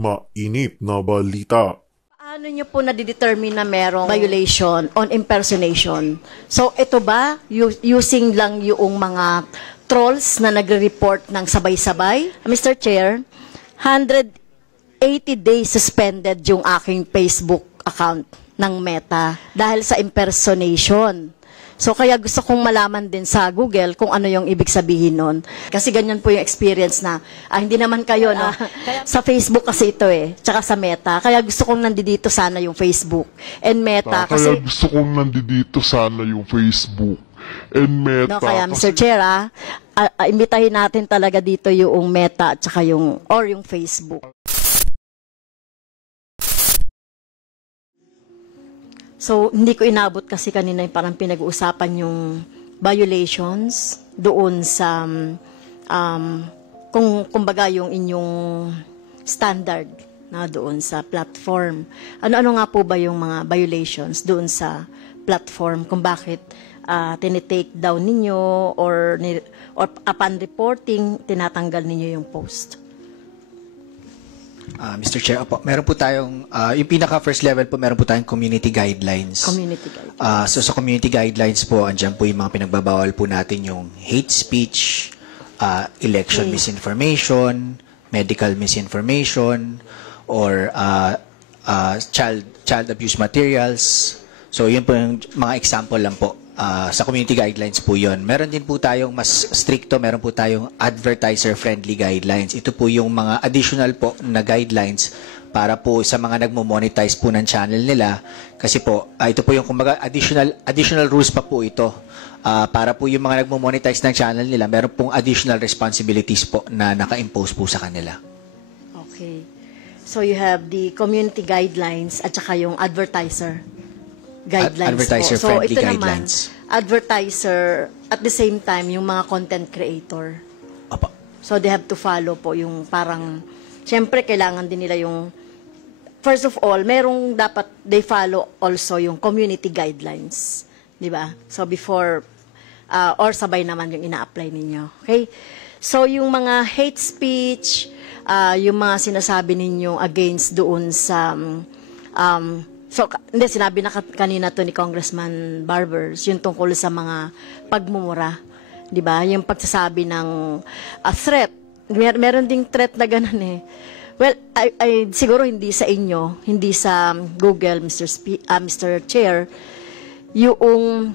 mainit na balita. Paano nyo po nadidetermine na merong violation on impersonation? So, ito ba, using lang yung mga trolls na nagre-report ng sabay-sabay? Mr. Chair, 180 days suspended yung aking Facebook account ng Meta dahil sa impersonation. So, kaya gusto kong malaman din sa Google kung ano yung ibig sabihin nun. Kasi ganyan po yung experience na, hindi naman kayo, no? Sa Facebook kasi ito tsaka sa Meta. Kaya gusto kong nandito sana yung Facebook. And Meta, kasi... Kaya gusto kong nandito sana yung Facebook. And Meta, no, kaya Mr. Chair, imbitahin natin talaga dito yung Meta at saka yung Facebook. So, hindi ko inabot kasi kanina yung parang pinag-uusapan yung violations doon sa, kumbaga yung inyong standard na doon sa platform. Ano-ano nga po ba yung mga violations doon sa platform kung bakit tinitake down ninyo or upon reporting, tinatanggal ninyo yung post? Mr. Chair, meron po tayong, yung pinaka-first level po, meron po tayong community guidelines. Community guidelines. So sa community guidelines po, andyan po yung mga pinagbabawal po natin yung hate speech, election misinformation, medical misinformation, or child abuse materials. So yun po yung mga example lang po. Sa community guidelines po yun. Meron din po tayong mas stricto, meron po tayong advertiser-friendly guidelines. Ito po yung mga additional po na guidelines para po sa mga nagmo-monetize po ng channel nila. Kasi po, ito po yung kumbaga additional rules pa po ito. Para po yung mga nagmo-monetize ng channel nila, meron pong additional responsibilities po na naka-impose po sa kanila. Okay. So you have the community guidelines at saka yung advertiser guidelines advertiser-friendly so, ito guidelines. Naman, advertiser, at the same time, yung mga content creator. Opo. So, they have to follow po yung parang, syempre, kailangan din nila yung, first of all, merong dapat, they follow also yung community guidelines. Di ba? So, before, or sabay naman yung ina-apply ninyo. Okay? So, yung mga hate speech, yung mga sinasabi ninyo against doon sa, so, hindi, sinabi na kanina to ni Congressman Barbers, yung tungkol sa mga pagmumura. Di ba? Yung pagsasabi ng threat. Meron ding threat na ganun eh. Well, siguro hindi sa inyo, hindi sa Google, Mr. Chair, yung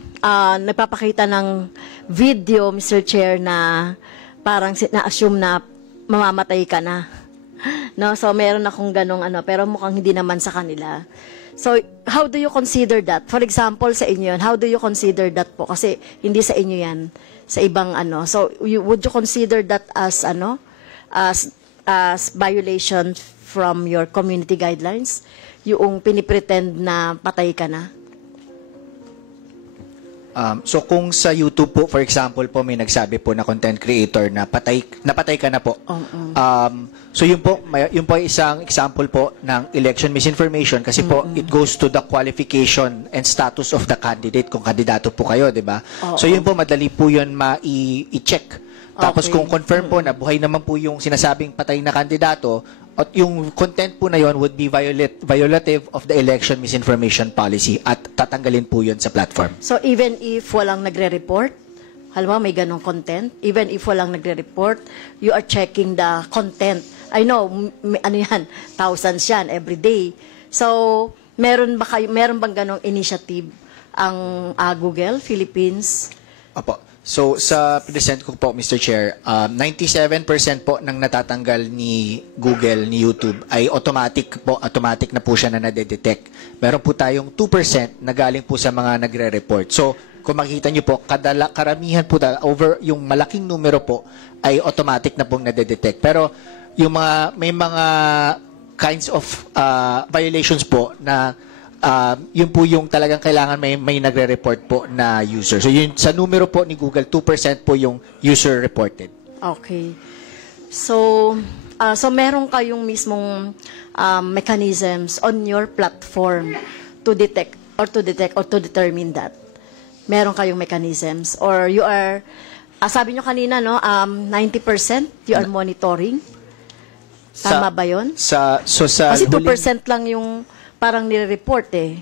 nagpapakita ng video, Mr. Chair, na parang na-assume na mamamatay ka na. No? So, meron akong ganong pero mukhang hindi naman sa kanila. So, how do you consider that? For example, sa inyo yan, how do you consider that po? Kasi hindi sa inyo yan, sa ibang So, would you consider that as as violation from your community guidelines? Yung pinipretend na patay ka na? So kung sa YouTube po, for example po, may nagsabi po na content creator na napatay ka na po. So yun po ay isang example po ng election misinformation kasi po it goes to the qualification and status of the candidate kung kandidato po kayo, di ba? So yun po, madali po yun i-check. Tapos kung confirm po na buhay naman po yung sinasabing patay na kandidato, at yung content po na yon would be violative of the election misinformation policy at tatanggalin po yun sa platform. So even if walang nagre-report, halimbawa may ganong content, even if walang nagre-report, you are checking the content. I know, thousands yan every day. So, meron bang ganong initiative ang Google Philippines? Apo. So, sa present ko po, Mr. Chair, 97% po ng natatanggal ni Google, ni YouTube, ay automatic na po siya na nade-detect. Meron po tayong 2% na galing po sa mga nagre-report. So, kung makikita nyo po, karamihan po, over yung malaking numero po, ay automatic na pong nade-detect. Pero, may mga kinds of violations po na yun po yung talagang kailangan may nagre-report po na user. So yun, sa numero po ni Google, 2% po yung user reported. Okay. So meron kayong mismong mechanisms on your platform to detect or to determine that. Meron kayong mechanisms or you are, sabi nyo kanina, no, 90% you are monitoring. Tama ba yun? Sa Kasi huling- 2% lang yung parang nire-report eh.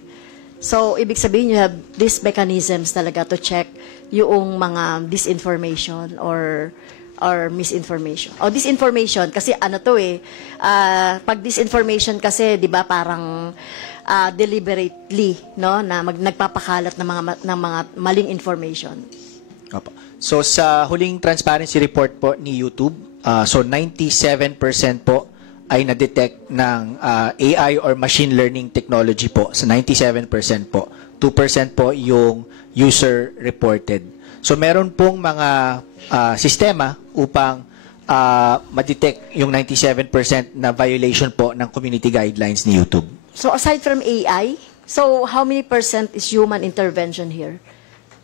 So, ibig sabihin, you have these mechanisms talaga to check yung mga disinformation or misinformation. O disinformation, kasi ano to eh, pag disinformation kasi, di ba, parang deliberately, no, na nagpapakalat ng mga maling information. Opo. So sa huling transparency report po ni YouTube, so 97% po ay na-detect ng AI or machine learning technology po. So 97% po. 2% po yung user reported. So meron pong mga sistema upang ma-detect yung 97% na violation po ng community guidelines ni YouTube. So, aside from AI, so how many % is human intervention here?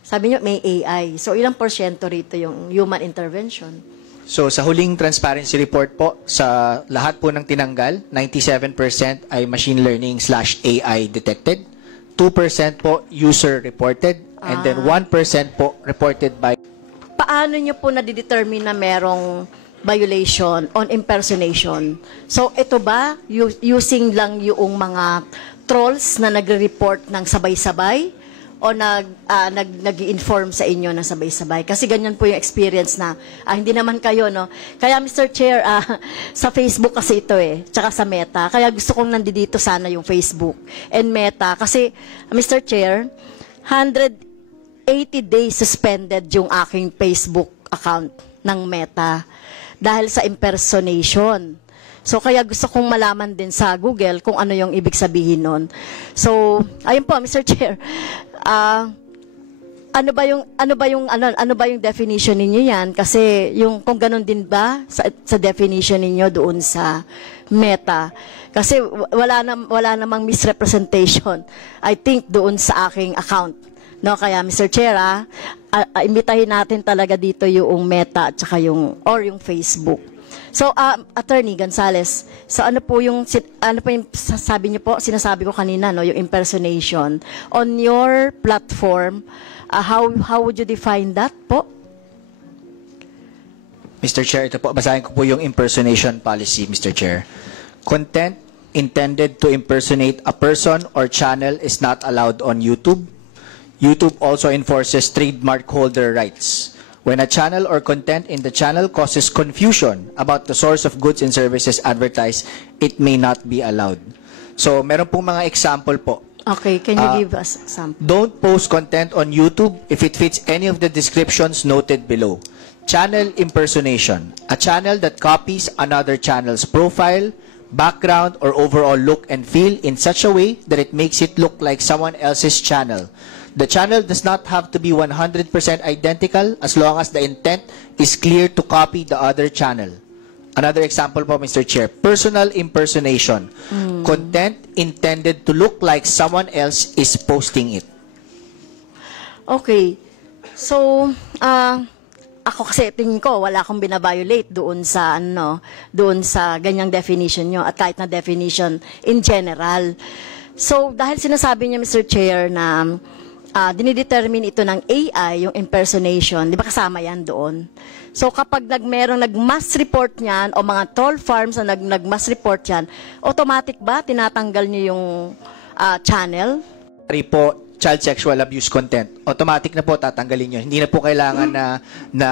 Sabi niyo, may AI. So, ilang porsyento rito yung human intervention? So sa huling transparency report po, sa lahat po ng tinanggal, 97% ay machine learning / AI detected, 2% po user reported, and then 1% po reported by... Paano niyo po nadidetermine na merong violation on impersonation? So, ito ba, using lang yung mga trolls na nagre-report ng sabay-sabay o nag-i-inform sa inyo ng sabay-sabay? Kasi ganyan po yung experience na, hindi naman kayo, no? Kaya, Mr. Chair, sa Facebook kasi ito eh, tsaka sa Meta. Kaya gusto kong nandito sana yung Facebook and Meta. Kasi, Mr. Chair, 180 days suspended yung aking Facebook account ng Meta dahil sa impersonation. So, kaya gusto kong malaman din sa Google kung ano yung ibig sabihin nun. So, ayun po, Mr. Chair. Ano ba yung definition ninyo yan? Kasi yung kung ganun din ba sa definition ninyo doon sa Meta? Kasi wala namang misrepresentation, I think, doon sa aking account. No, kaya Mr. Chair, imbitahin natin talaga dito yung Meta at saka yung Facebook. So, Attorney Gonzales, so ano po yung sabi niyo po, sinasabi ko kanina, no, yung impersonation. On your platform, how would you define that po? Mr. Chair, ito po, basahin ko po yung impersonation policy, Mr. Chair. Content intended to impersonate a person or channel is not allowed on YouTube. YouTube also enforces trademark holder rights. When a channel or content in the channel causes confusion about the source of goods and services advertised, it may not be allowed. So, meron pong mga example po. Okay, can you give us some? Don't post content on YouTube if it fits any of the descriptions noted below. Channel impersonation. A channel that copies another channel's profile, background, or overall look and feel in such a way that it makes it look like someone else's channel. The channel does not have to be 100% identical as long as the intent is clear to copy the other channel. Another example po, Mr. Chair. Personal impersonation. Content intended to look like someone else is posting it. Okay. So, ako kasi tingin ko, wala akong binabiolate doon sa, doon sa ganyang definition nyo at kahit na definition in general. So, dahil sinasabi niya, Mr. Chair, na dinidetermine ito ng AI, yung impersonation, di ba kasama yan doon? So kapag merong nag-mass report niyan o mga troll farms na nag-mass report yan, automatic ba tinatanggal niyo yung channel? Po, child sexual abuse content, automatic na po tatanggalin nyo. Hindi na po kailangan na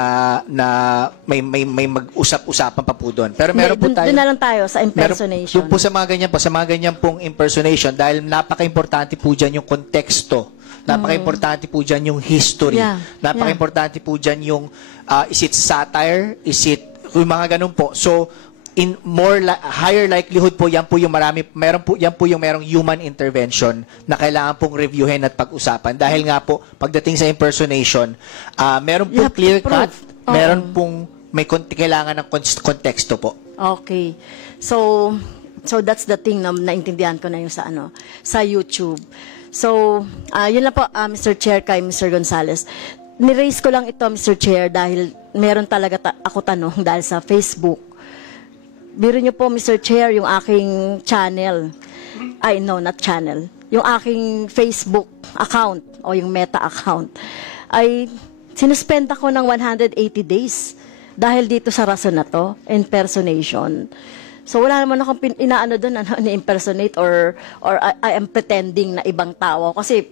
may mag-usap-usapan pa po doon. Pero meron po tayo. Doon na lang tayo sa impersonation. Doon po sa mga ganyan po, sa mga ganyan pong impersonation, dahil napaka-importante po dyan yung konteksto. Napaka-importante po dyan yung history. Yeah. Napaka-importante po dyan yung is it satire? Is it yung mga ganun po. So in higher likelihood po yan po yung merong human intervention na kailangan pong reviewin at pag-usapan dahil nga po pagdating sa impersonation, meron pong clear cut, meron pong kailangan ng konteksto po. Okay. So that's the thing na naintindihan ko na yung sa YouTube. So, yun lang po, Mr. Chair, kay Mr. Gonzales. Niraise ko lang ito, Mr. Chair, dahil meron talaga ako tanong dahil sa Facebook. Biro niyo po, Mr. Chair, yung aking channel. Not channel. Yung aking Facebook account o yung Meta account ay sinuspend ako ng 180 days dahil dito sa rason na to, impersonation. So wala naman akong inaano doon, ni-impersonate or I am pretending na ibang tao. Kasi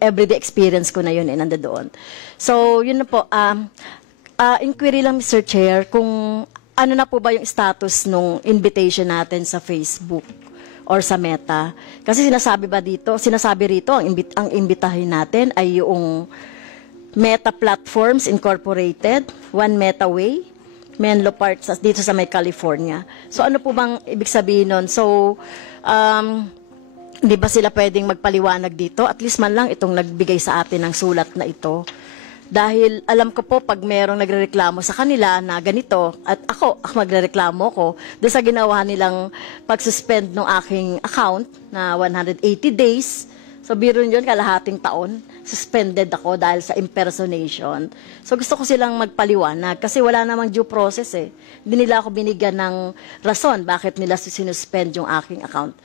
everyday experience ko na yun nandoon. So yun na po. Inquiry lang, Mr. Chair, kung ano na po ba yung status nung invitation natin sa Facebook or sa Meta. Kasi sinasabi rito, ang imbitahin natin ay yung Meta Platforms Incorporated, One Meta Way, Menlo Park, dito sa may California. So ano po bang ibig sabihin nun? So, di ba sila pwedeng magpaliwanag dito? At least man lang itong nagbigay sa atin ng sulat na ito. Dahil alam ko po pag merong nagrereklamo sa kanila na ganito, at ako magrereklamo ko, doon sa ginawa nilang pag-suspend ng aking account na 180 days, so biro yun, kalahating taon, suspended ako dahil sa impersonation. So gusto ko silang magpaliwanag kasi wala namang due process eh. Hindi nila ako binigyan ng rason bakit nila sinuspend yung aking account,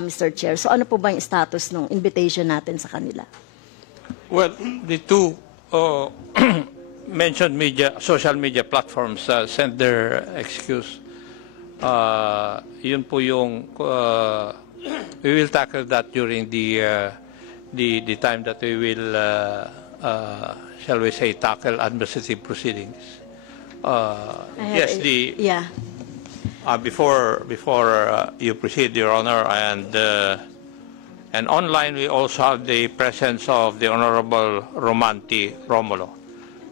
Mr. Chair. So ano po ba yung status ng invitation natin sa kanila? Well, the two mentioned social media platforms sent their excuse. Yun po yung we will tackle that during the time that we will shall we say tackle administrative proceedings. Yes, before you proceed, Your Honor, and online we also have the presence of the Honorable Romanti Romulo.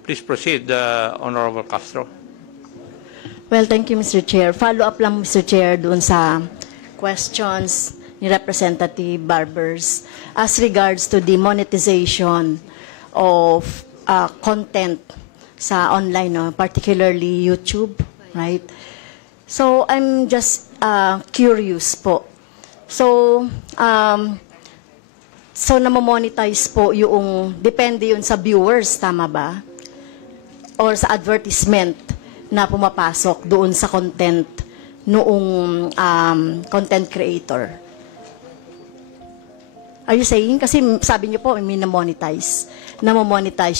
Please proceed, Honorable Castro. Well, thank you, Mr. Chair. Follow up lang, Mr. Chair, doon sa questions ni Representative Barbers as regards to the monetization of content sa online, no? Particularly YouTube, right? So, I'm just curious po. So namamonetize po yung, depende yun sa viewers, tama ba? Or sa advertisement na pumapasok doon sa content noong content creator. Are you saying? Kasi sabi niyo po, namamonetize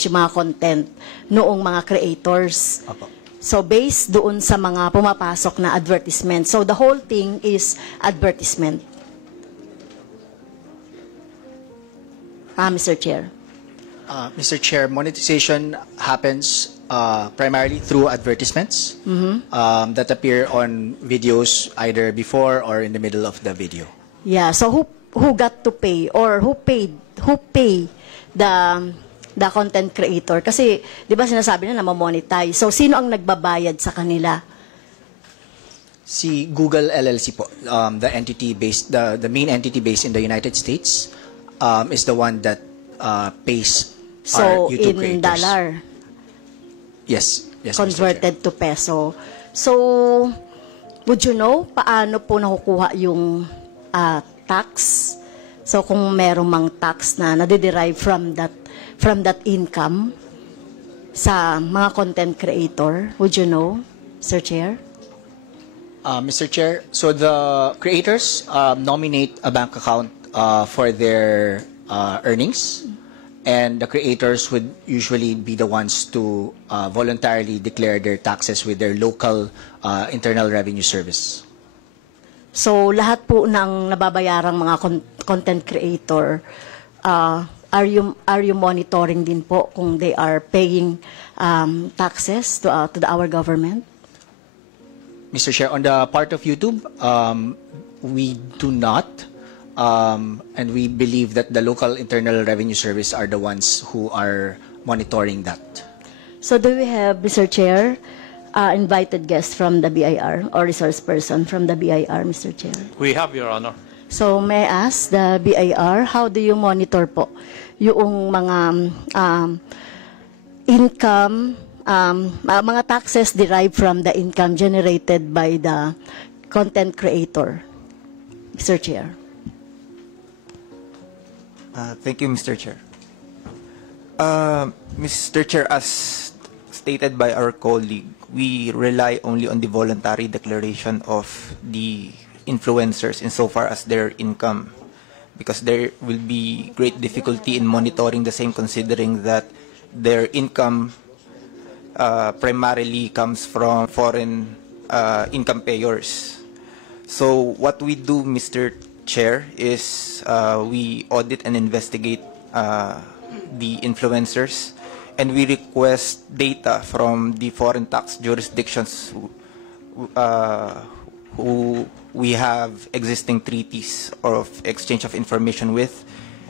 yung mga content noong mga creators. Opo. So based doon sa mga pumapasok na advertisement. So the whole thing is advertisement. Mr. Chair. Mr. Chair, monetization happens primarily through advertisements that appear on videos either before or in the middle of the video. Yeah, so who got to pay or who pay the content creator? Kasi 'di ba sinasabi na ma-monetize. So sino ang nagbabayad sa kanila? Si Google LLC po, the entity based the main entity based in the United States is the one that pays our YouTube creators. So in dollar. Yes, converted to peso. So would you know paano po nakukuha yung tax? So kung merong mang tax na nade-derive from that income sa mga content creator, would you know, Sir Chair? Mr. Chair, so the creators nominate a bank account for their earnings, and the creators would usually be the ones to voluntarily declare their taxes with their local Internal Revenue Service. So lahat po ng nababayarang mga content creator, are you monitoring din po kung they are paying taxes to our government? Mr. Chair, on the part of YouTube, we do not. And we believe that the local Internal Revenue Service are the ones who are monitoring that. So do we have, Mr. Chair, invited guests from the BIR or resource person from the BIR, Mr. Chair? We have, Your Honor. So may I ask the BIR, how do you monitor po yung mga income, mga taxes derived from the income generated by the content creator, Mr. Chair? Thank you, Mr. Chair. Mr. Chair, as stated by our colleague, we rely only on the voluntary declaration of the influencers insofar as their income, because there will be great difficulty in monitoring the same, considering that their income primarily comes from foreign income payers. So what we do, Mr. Chair, is we audit and investigate the influencers, and we request data from the foreign tax jurisdictions who we have existing treaties of exchange of information with,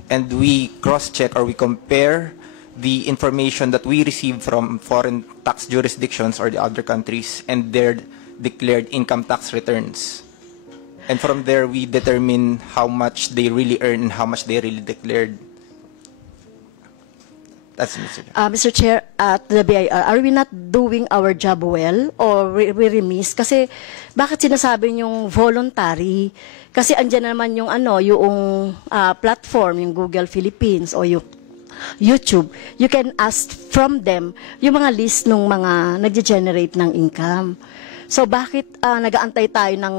and we cross-check or we compare the information that we receive from foreign tax jurisdictions or the other countries and their declared income tax returns. And from there, we determine how much they really earn and how much they really declared. That's Mr. Chair. Mr. Chair, at the BIR, are we not doing our job well or we remiss? Kasi bakit sinasabi yung voluntary? Kasi andyan naman yung yung platform, yung Google Philippines o yung YouTube. You can ask from them yung mga list ng mga nag-generate ng income. So bakit nag-aantay tayo ng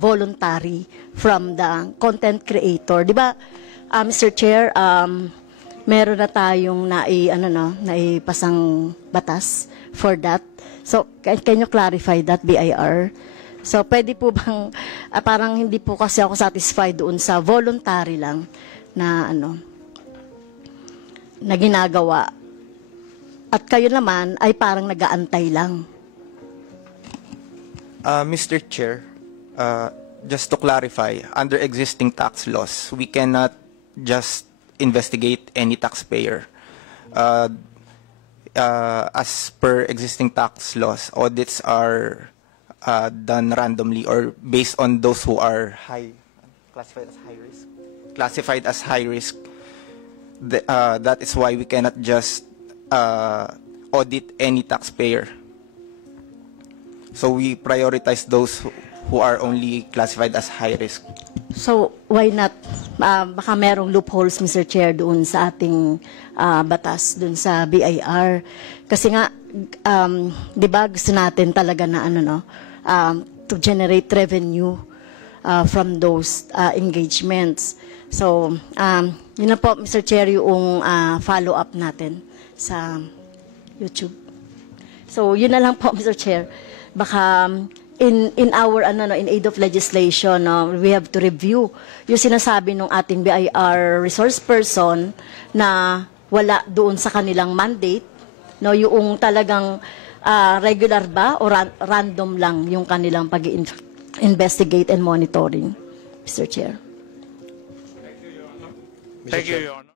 voluntary from the content creator? Di ba, Mr. Chair, meron na tayong naipasang batas for that. So, can you clarify that, BIR? So, pwede po bang, parang hindi po kasi ako satisfied doon sa voluntary lang na na ginagawa. At kayo naman ay parang nag-aantay lang. Mr. Chair, just to clarify, under existing tax laws, we cannot just investigate any taxpayer. As per existing tax laws, audits are done randomly or based on those who are classified as high risk. Classified as high risk. That is why we cannot just audit any taxpayer. So we prioritize those who are only classified as high risk. So, why not? Baka merong loopholes, Mr. Chair, doon sa ating batas, doon sa BIR. Kasi nga, di ba, gusto natin talaga na to generate revenue from those engagements. So, yun na po, Mr. Chair, yung follow-up natin sa YouTube. So, yun na lang po, Mr. Chair. Baka in our in aid of legislation, we have to review yung sinasabi ng ating BIR resource person na wala doon sa kanilang mandate, yung talagang regular ba o random lang yung kanilang pag-investigate and monitoring, Mr. Chair. Thank you, Your Honor.